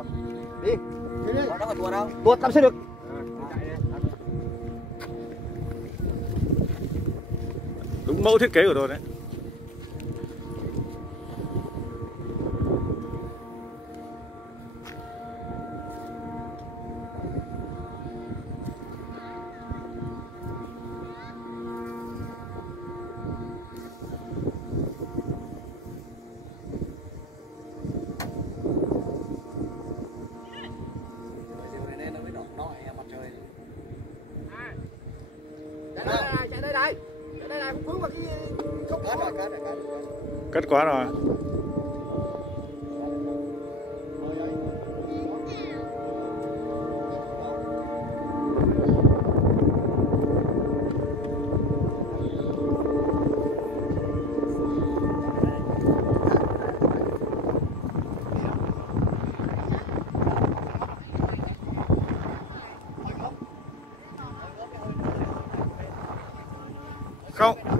con. Đi. Đi. Nó có tuột đâu? Tuột làm sao được. Đúng mẫu thiết kế của tôi đấy. Cất quá rồi. Không.